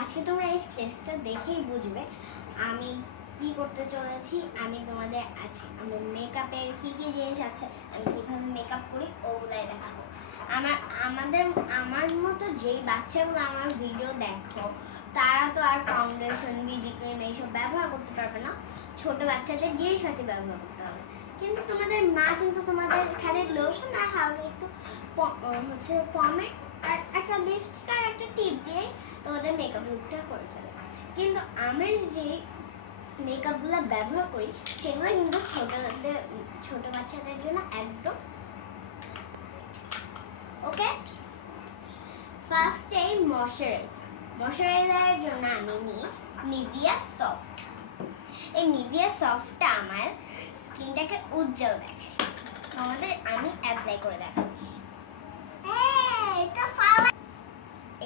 আজকে তোমরা এই স্টেজটা দেখেই বুঝবে আমি কি করতে চলেছি। আমি তোমাদের আজকে আমার মেকআপের কি কি জিনিস আছে, আমি কীভাবে মেকআপ করি ওগুলাই দেখাবো। আমার মতো যেই বাচ্চাগুলো আমার ভিডিও দেখো তারা তো আর ফাউন্ডেশন, বিবি ক্রিম এইসব ব্যবহার করতে পারবে না। ছোট বাচ্চাদের জিনিসপাতি ব্যবহার করতে হবে। কিন্তু তোমাদের মা কিন্তু তোমাদের খালি লোশন আর হালকা একটু পমেড আর একটা লিপস্টিক আর একটা টিপ দিয়ে তোমাদের মেকআপ লুকটা করে ফেলে। কিন্তু আমি যে মেকআপগুলো ব্যবহার করি সেগুলো কিন্তু ছোট বাচ্চাদের জন্য একদম ওকে। ফার্স্টে ময়শ্চারাইজারের জন্য আমি নিই নিভিয়া সফট। এই নিভিয়া সফটটা আমার স্কিনটাকে উজ্জ্বল দেখায়। আমি অ্যাপ্লাই করে দেখাচ্ছি।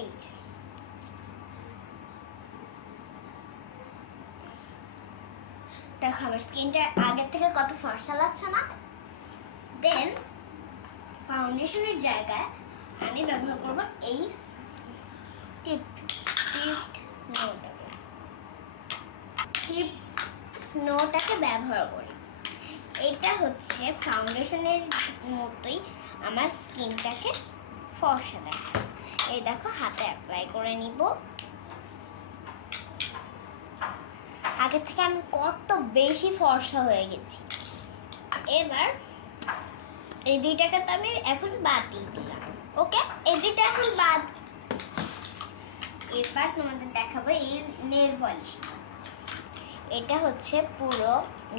এই যে দেখো আমার স্কিনটা আগের থেকে কত ফর্সা লাগছে না। দেন ফাউন্ডেশনের জায়গায় আমি ব্যবহার করব এই টিপ স্নোটাকে ব্যবহার করি। এটা হচ্ছে ফাউন্ডেশনের মতোই আমার স্কিনটাকে ফর্সা দেখায়। এই দেখো হাতে অ্যাপ্লাই করে নিব। আগের থেকে আমি কত বেশি ফর্সা হয়ে গেছি। এবার এই দুইটাকে তো আমি এখন বাদ দিয়ে দিলাম। ওকে, এই দুইটা এখন বাদ। এবার তোমাদের দেখাবো এই নেল পলিশটা। এটা হচ্ছে পুরো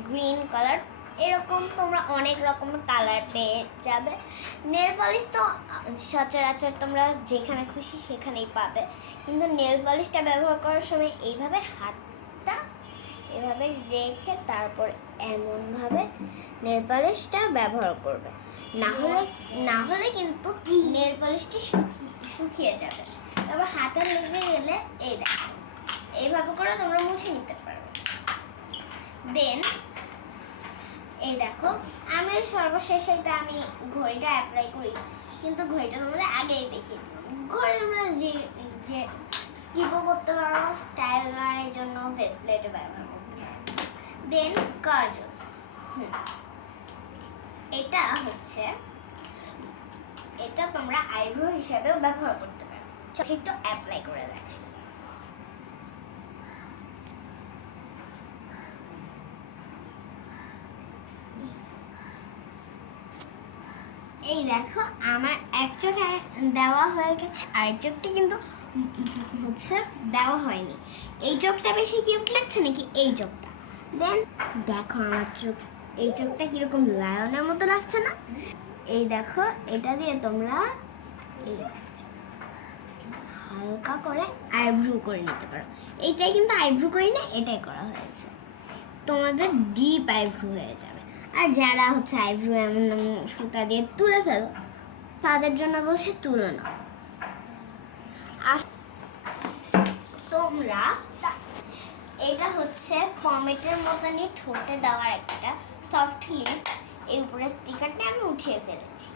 গ্রিন কালার। এরকম তোমরা অনেক রকমের কালার পেয়ে যাবে। নেল পলিশ তো সচরাচর তোমরা যেখানে খুশি সেখানেই পাবে, কিন্তু নেল পলিশটা ব্যবহার করার সময় এইভাবে হাতটা এভাবে রেখে তারপর এমনভাবে নেল পলিশটা ব্যবহার করবে, না হলে কিন্তু নেল পলিশটি শুকিয়ে যাবে। তারপর হাতে লেগে গেলে এই দেখো এইভাবে করে তোমরা মুছে নিতে পারবে। দেন এই দেখো আমি সর্বশেষ এটা আমি ঘড়িটা অ্যাপ্লাই করি, কিন্তু ঘড়িটা তোমরা আগেই দেখিয়ে দিলাম। ঘড়ি তোমরা যে স্কিপও করতে পারো, স্টাইল মারার জন্য ফেস প্লেটও ব্যবহার করতে পারো। দেন কাজল, এটা তোমরা আইব্রো হিসাবেও ব্যবহার করতে পারো। চোখে একটু অ্যাপ্লাই করে দেখো। এই দেখো আমার এক চোখে দেওয়া হয়ে গেছে, আরেক চোখটা কিন্তু দেওয়া হয়নি। এই চোখটা বেশি কিউট লাগছে নাকি এই চোখটা? দেন দেখো আমার এই চোখটা কিরকম লায়নের মতো লাগছে না? এই দেখো এটা দিয়ে তোমরা হালকা করে আইব্রো করে নিতে পারো। এইটাই কিন্তু আইব্রো করি না, এটাই করা হয়েছে। তোমাদের ডিপ আইব্রো হয়ে যাবে। আর যারা আইব্রো এমন সুতা দিয়ে তুলে ফেলো তাদের জন্য বসে তুলো না। তোমরা এটা পমেটের মতনই ঠোঁটে দেওয়ার একটা সফট লিপ। এই উপরে স্টিকারটা আমি উঠিয়ে ফেলেছি।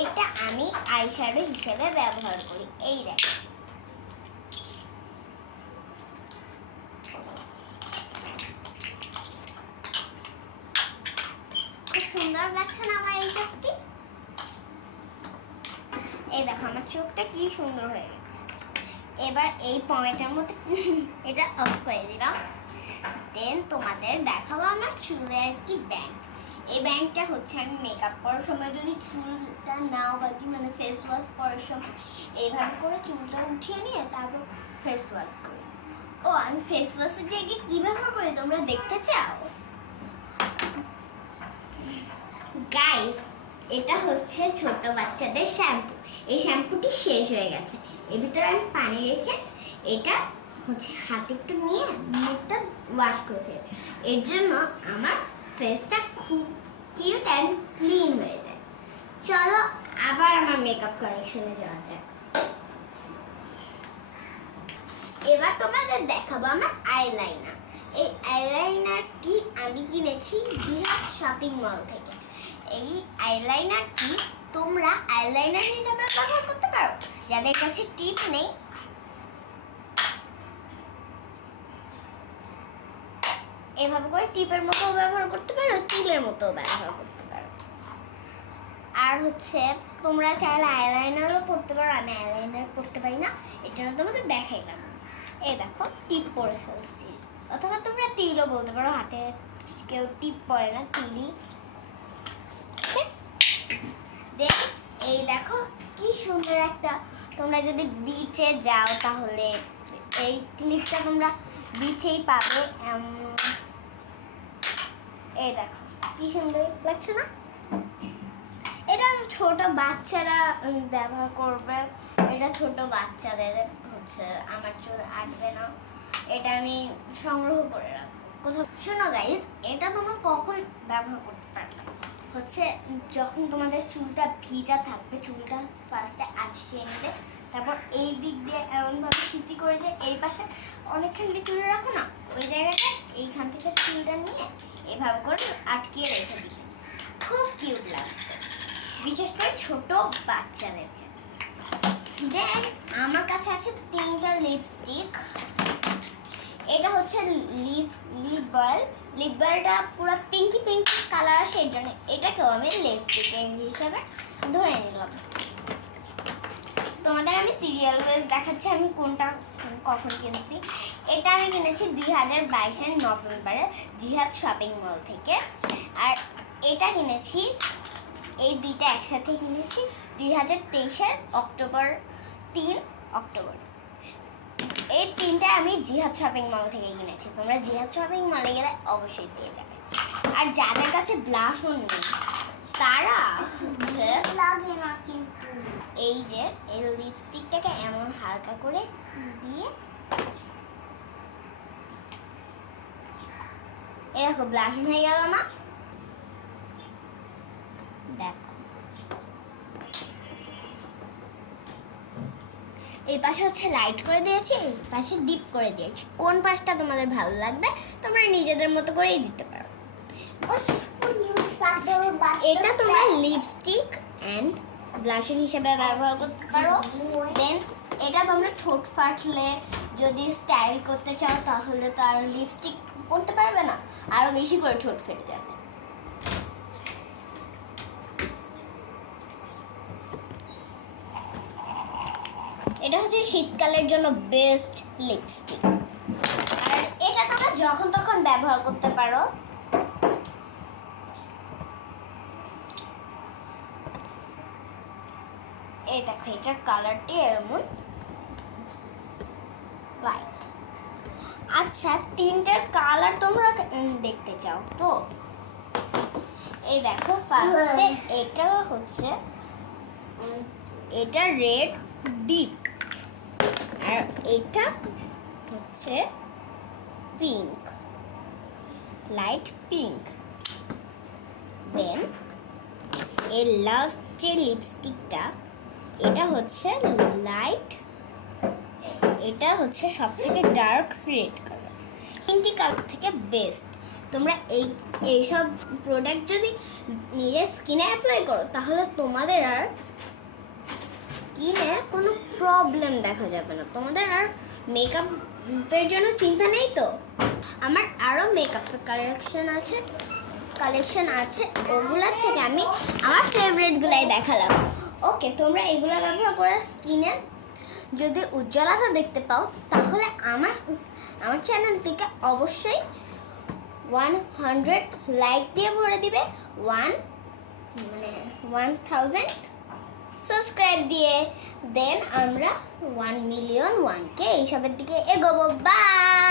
এটা আমি আইশ্যাডো হিসেবে ব্যবহার করি। এই দেখো খুব সুন্দর লাগছে না আমার এই চোখটি? এই দেখো আমার চোখটা কি সুন্দর হয়ে গেছে। এবার এই পমেটের মধ্যে এটা অফ করে দিলাম। দেন তোমাদের দেখাবো আমার চুলের একটি ব্যান্ড। এই ব্যান্ডটা আমি মেকআপ করার সময় যদি চুলটা নাও বাকি ফেস ওয়াশ করার সময় এইভাবে করে চুলটা উঠিয়ে নিয়ে তারপর ফেস ওয়াশ করি। ও আমি ফেস ওয়াশের জায়গায় কী ব্যবহার করি তোমরা দেখতে চাও? গাইস, এটা ছোট বাচ্চাদের শ্যাম্পু। এই শ্যাম্পুটি শেষ হয়ে গেছে। এর ভিতরে আমি পানি রেখে এটা হাতে একটু নিয়ে মুখটা ওয়াশ করে ফেলি। এর জন্য আমার ফেসটা খুব কিউট অ্যান্ড ক্লিন হয়ে যায়। চলো আবার আমার মেকআপ কালেকশনে যাওয়া যাক। এবার তোমাদের দেখাবো আমার আইলাইনার। এই আইলাইনারটি আমি কিনেছি জিহাদ শপিং মল থেকে। এই আইলাইনারটি তোমরা আইলাইনার হিসাবে ব্যবহার করতে পারো। যাদের কাছে টিপ নেই এভাবে করে টিপের মতো ব্যবহার করতে পারো, তিলের মতো ব্যবহার করতে পারো। আর হচ্ছে তোমরা চাইলে আইলাইনারও পড়তে পারো। আমি আইলাইনার পড়তে পারি না, এর জন্য তোমাকে দেখাইলাম। এই দেখো টিপ পরে ফেলছি, অথবা তোমরা তিলও বলতে পারো, হাতে কেউ টিপ পরে না, তিলই। এই দেখো কি সুন্দর একটা, তোমরা যদি বিচে যাও তাহলে এই ক্লিপটা তোমরা বিচেই পাবে। এই দেখো কি সুন্দর লাগছে না? এটা ছোট বাচ্চারা ব্যবহার করবে, এটা ছোট বাচ্চাদের হচ্ছে, আমার চুল আঁটবে না, এটা আমি সংগ্রহ করে রাখবো কোথাও। শোনো গাইস, এটা তোমরা কখন ব্যবহার করতে পারবে হচ্ছে যখন তোমাদের চুলটা ভিজা থাকবে, চুলটা ফার্স্টে আঁচড়িয়ে নেবে, তারপর এই দিক দিয়ে এমনভাবে সিটি করে যে এই পাশে অনেকখানি চুল রাখো না, ওই জায়গাটা এইখান থেকে চুলটা নিয়ে এইভাবে করে আটকিয়ে রেখে দিবে। খুব কিউট লাগবে, বিশেষ করে ছোট বাচ্চাদেরকে। দেন আমার কাছে আছে 3টা লিপস্টিক। এটা হচ্ছে লিপ বালটা পুরো পিঙ্কি কালার আসে, এর জন্য এটাকেও আমি লিপস্টিকের হিসাবে ধরে নিলাম। তোমাদের আমি সিরিয়াল ওয়াইজ দেখাচ্ছি আমি কোনটা কখন কিনেছি। এটা আমি কিনেছি 2022-এর নভেম্বরে জিহাদ শপিং মল থেকে। আর এটা কিনেছি, এই দুইটা একসাথে কিনেছি 2023-এর অক্টোবর 3 অক্টোবর। এই 3টা আমি জিহাদ শপিং মল থেকে কিনেছি। তোমরা জিহাদ শপিং মলে গেলে অবশ্যই পেয়ে যাবে। আর যাদের কাছে ব্লাশও নেই তারা লাগে না, কিন্তু এই যে এই লিপস্টিকটাকে এমন হালকা করে দিয়ে এই দেখো ব্লাশ হয়ে গেল না? দেখো এই পাশে হচ্ছে লাইট করে দিয়েছি, এই পাশে ডিপ করে দিয়েছি। কোন পাশটা তোমাদের ভালো লাগবে তোমরা নিজেদের মতো করেই দিতে পারো। এটা তোমরা লিপস্টিক অ্যান্ড ব্লাশার হিসেবে ব্যবহার করতে পারো। দেন এটা তোমরা ঠোঁট ফাটলে যদি স্টাইল করতে চাও তাহলে তো আর লিপস্টিক পরতে পারবে না, আরো বেশি করে ঠোঁট ফেটে যাবে। এটা হচ্ছে শীতকালের জন্য বেস্ট লিপস্টিক। আর এটা তোমরা যখন তখন ব্যবহার করতে পারো। এই দেখো এটার কালারটি এমন হোয়াইট। আচ্ছা 3টার কালার তোমরা দেখতে চাও তো? এই দেখো ফার্স্টে এটা হচ্ছে, এটা রেড ডিপ, আর এটা হচ্ছে পিঙ্ক, লাইট পিঙ্ক। দেন এর লাস্ট যে লিপস্টিকটা এটা হচ্ছে লাইট, এটা হচ্ছে সব থেকে ডার্ক রেড কালার। 3টি কালার থেকে বেস্ট। তোমরা এইসব প্রোডাক্ট যদি নিজের স্কিনে অ্যাপ্লাই করো তাহলে তোমাদের আর স্কিনে কোনো প্রবলেম দেখা যাবে না, তোমাদের আর মেকআপের জন্য চিন্তা নেই। তো আমার আরও মেকআপের কালেকশন আছে, ওগুলোর থেকে আমি আমার ফেভারিটগুলাই দেখালাম। ওকে, তোমরা এগুলো ব্যবহার করে স্কিনে যদি উজ্জ্বলতা দেখতে পাও তাহলে আমার চ্যানেলটিকে অবশ্যই 100 লাইক দিয়ে ভরে দিবে, 1000 সাবস্ক্রাইব দিয়ে। দেন আমরা 1 মিলিয়ন 1K এইসবের দিকে এগোবো। বাই।